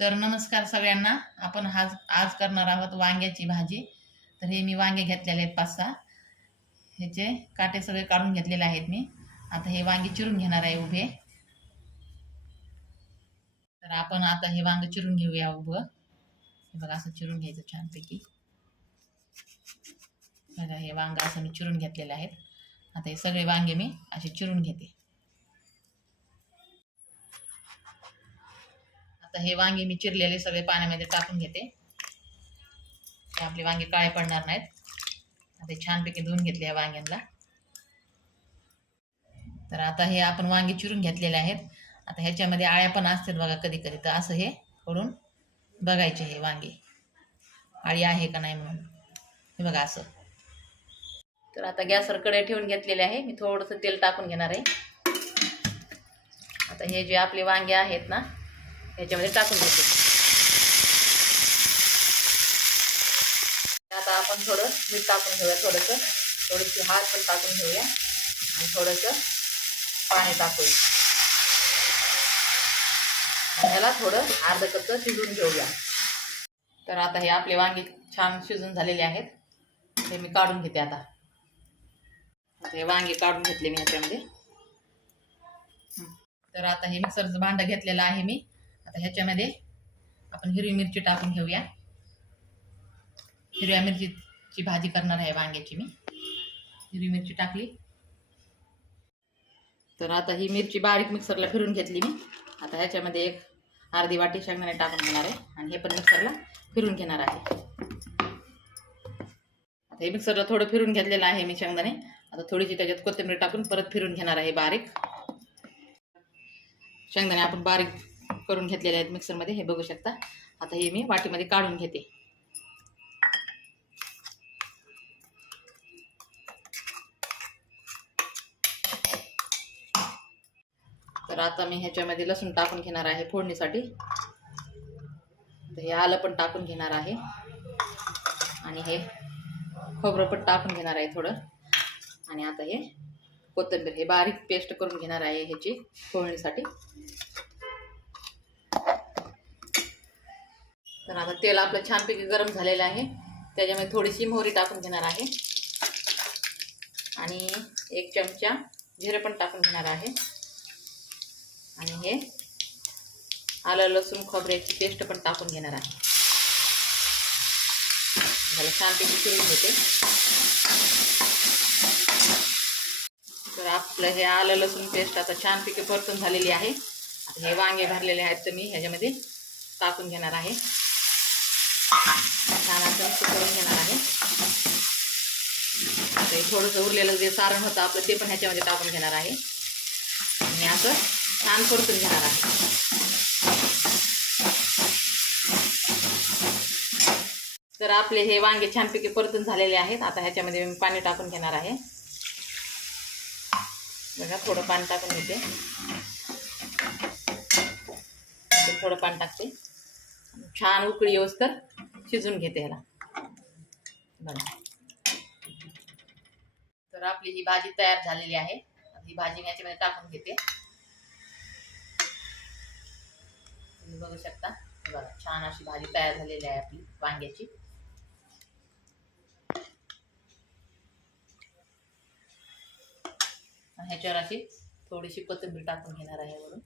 तर नमस्कार सगळ्यांना. आपण आज आज करणार आहोत वांग्याची भाजी. तर हे मी वांगे घेतलेले आहेत 5-6. ह्याचे काटे सगळे काढून घेतलेले आहेत मी. आता हे वांगे चिरून घेणार आहे उभे. तर आपण आता हे वांगे चिरून घेऊया उभं. हे बघा असं चिरून घ्यायचं छानपैकी. बघा हे वांग असं मी चिरून घेतलेले आहेत. आता हे सगळे वांगे मी असे चिरून घेते. आता हे वांगे मी चिरलेले सगळे पाण्यामध्ये टाकून घेते. आपले वांगे काळे पडणार नाहीत. आता छानपैकी धुवून घेतले या वांग्यांना. तर आता हे आपण वांगे चिरून घेतलेले आहेत. आता ह्याच्यामध्ये आळ्या पण असतात बघा कधी कधी. तर असं हे करून बघायचे हे वांगे आळी आहे का नाही म्हणून. हे बघा असं. तर आता गॅसवर कढई ठेवून घेतलेले आहे. मी थोडंसं तेल टाकून घेणार आहे. आता हे जे आपले वांगे आहेत ना ह्याच्यामध्ये टाकून घेते. आता आपण थोडं मीठ टाकून घेऊया. थोडीशी हळद पण टाकून घेऊया आणि थोडंसं पाणी टाकूया. ह्याला थोडं अर्ध कप शिजवून घेऊया. तर आता हे आपले वांगे छान शिजून झालेले आहेत. हे मी काढून घेते. आता हे वांगे काढून घेतले मी ह्याच्यामध्ये. तर आता हे मिक्सरचं भांडं घेतलेलं आहे मी. आता ह्याच्यामध्ये आपण हिरवी मिरची टाकून घेऊया. हिरव्या मिरचीची भाजी करणार आहे वांग्याची मी. हिरवी मिरची टाकली. तर आता ही मिरची बारीक मिक्सरला फिरून घेतली मी. आता ह्याच्यामध्ये एक अर्धी वाटी शेंगदाणे टाकून घेणार आहे आणि हे पण मिक्सरला फिरून घेणार आहे. आता हे मिक्सरला थोडं फिरून घेतलेलं आहे मी शेंगदाणे. आता थोडीशी त्याच्यात कोथिंबीर टाकून परत फिरून घेणार आहे बारीक. शेंगदाणे आपण बारीक करून घेतलेले आहेत मिक्सरमध्ये. हे बघू शकता. आता हे मी वाटीमध्ये काढून घेते. तर आता मी ह्याच्यामध्ये लसूण टाकून घेणार आहे फोडणीसाठी. हे आलं पण टाकून घेणार आहे आणि हे खोबरं पण टाकून घेणार आहे थोडं. आणि आता हे कोथिंबीर हे बारीक पेस्ट करून घेणार आहे ह्याची फोडणीसाठी. तर आता तेल आपलं छानपैकी गरम झालेलं आहे. त्याच्यामध्ये थोडीशी मोहरी टाकून घेणार आहे आणि 1 चमचा जिरे पण टाकून घेणार आहे आणि हे आलं लसूण खोबऱ्याची पेस्ट पण टाकून घेणार आहे. मला छानपैकी फिरून घेते. तर आपलं हे आलं लसूण पेस्ट आता छानपैकी परतून झालेली आहे. आता हे वांगे भरलेले आहेत तर मी ह्याच्यामध्ये टाकून घेणार आहे. छान असं मिक्स करून घेणार आहे. आता हे थोडंसं उरलेलं जे सारण होतं आपलं ते पण ह्याच्यामध्ये टाकून घेणार आहे आणि असं छान परतून घेणार आहे. तर आपले हे वांगे छानपैकी परतून झालेले आहेत. आता ह्याच्यामध्ये मी पाणी टाकून घेणार आहे. बघा थोडं पाणी टाकून घेते. थोडं पाणी टाकते. छान उकळी येऊस्तर शिजून घेते ह्याला. बघा. तर आपली ही भाजी तयार झालेली आहे. ही भाजी मी याच्यामध्ये टाकून घेते. तुम्ही बघू शकता. बघा छान अशी भाजी तयार झालेली आहे आपली वांग्याची. ह्याच्यावर अशी थोडीशी कोथिंबीर टाकून घेणार आहे वरून.